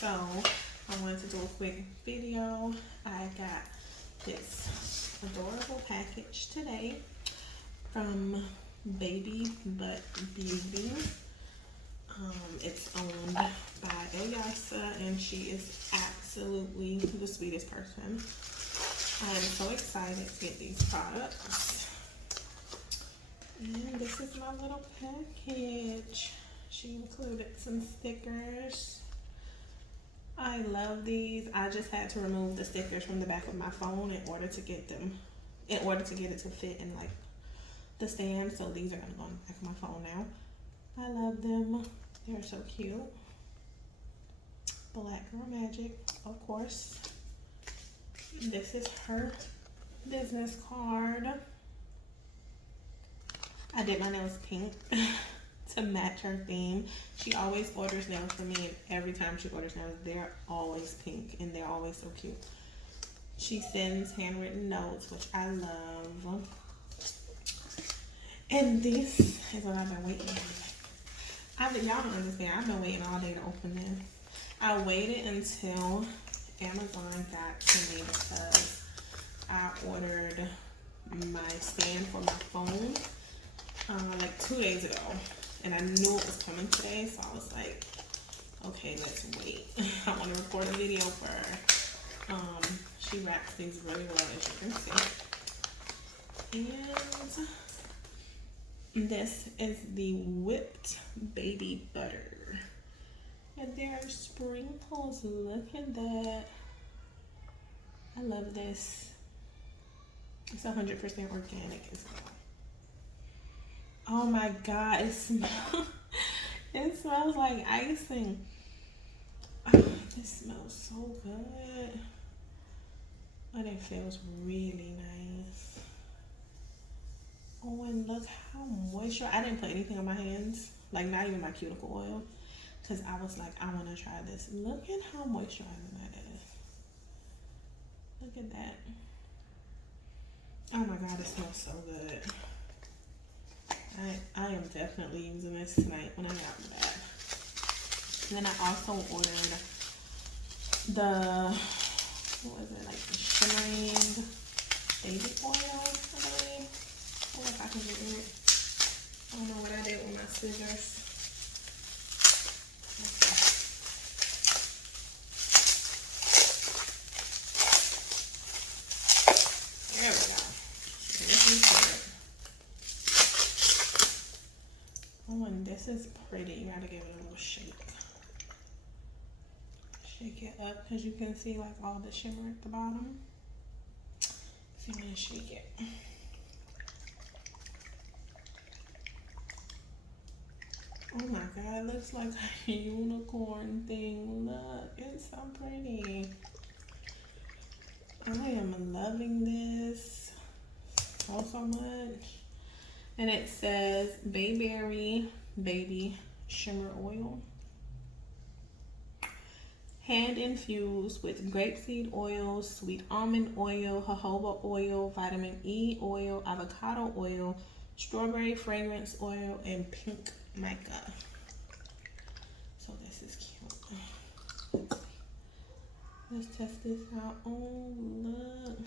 So I wanted to do a quick video. I got this adorable package today from Baby Butt Beauty. It's owned by Ilyasa, and she is absolutely the sweetest person. I am so excited to get these products. And this is my little package. She included some stickers. I love these. I just had to remove the stickers from the back of my phone in order to get it to fit in like the stand. So these are gonna go on the back of my phone now. I love them. They're so cute. Black Girl Magic, of course. This is her business card. I did my nails pink to match her theme. She always orders nails for me, and every time she orders nails, they're always pink and they're always so cute. She sends handwritten notes, which I love. And this is what I've been waiting on. Y'all don't understand. I've been waiting all day to open this. I waited until Amazon got to me because I ordered my stand for my phone like 2 days ago, and I knew it was coming today, so I was like, okay, let's wait. I want to record a video for her. She wraps things really well, as you can see. And this is the whipped baby butter. And there are sprinkles. Look at that. I love this. It's 100% organic as well. Oh my God, it smells like icing. Oh, this smells so good. And it feels really nice. Oh, and look how moisturized. I didn't put anything on my hands, like not even my cuticle oil, because I was like, I want to try this. Look at how moisturizing that is. Look at that. Oh my God, it smells so good. I am definitely using this tonight when I get out of the bath. And then I also ordered the, what was it, like the shimmering baby oil, I believe. I don't know if I can get it. I don't know what I did with my scissors. There we go. This is good. Oh, and this is pretty. You gotta give it a little shake. Shake it up because you can see like all the shimmer at the bottom. So you want to shake it. Oh my God, it looks like a unicorn thing. Look, it's so pretty. I am loving this so much. And it says Bayberry Baby Shimmer Oil. Hand infused with grapeseed oil, sweet almond oil, jojoba oil, vitamin E oil, avocado oil, strawberry fragrance oil, and pink mica. So this is cute. Let's test this out. Oh, look.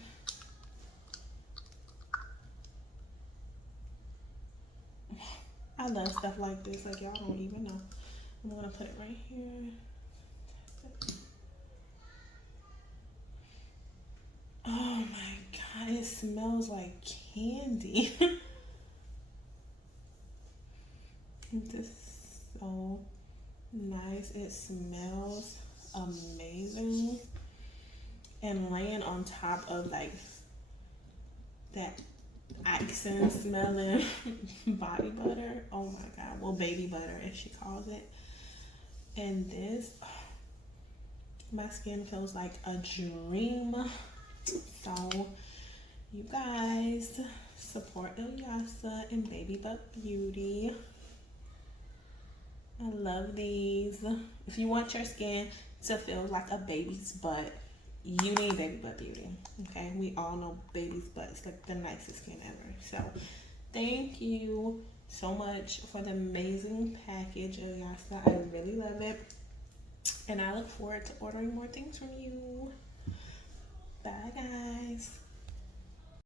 I love stuff like this. Like, y'all don't even know. I'm going to put it right here. Oh my God, it smells like candy. This is so nice. It smells amazing. And laying on top of like that icing smelling body butter. Oh my God. Well, baby butter as she calls it. And this, my skin feels like a dream. So you guys support Ilyasa and Baby Butt Beauty. I love these. If you want your skin to feel like a baby's butt, you need Baby Butt Beauty. Okay, we all know baby's butt is like the nicest skin ever. So thank you so much for the amazing package, Ilyasa. I really love it. And I look forward to ordering more things from you. Bye, guys.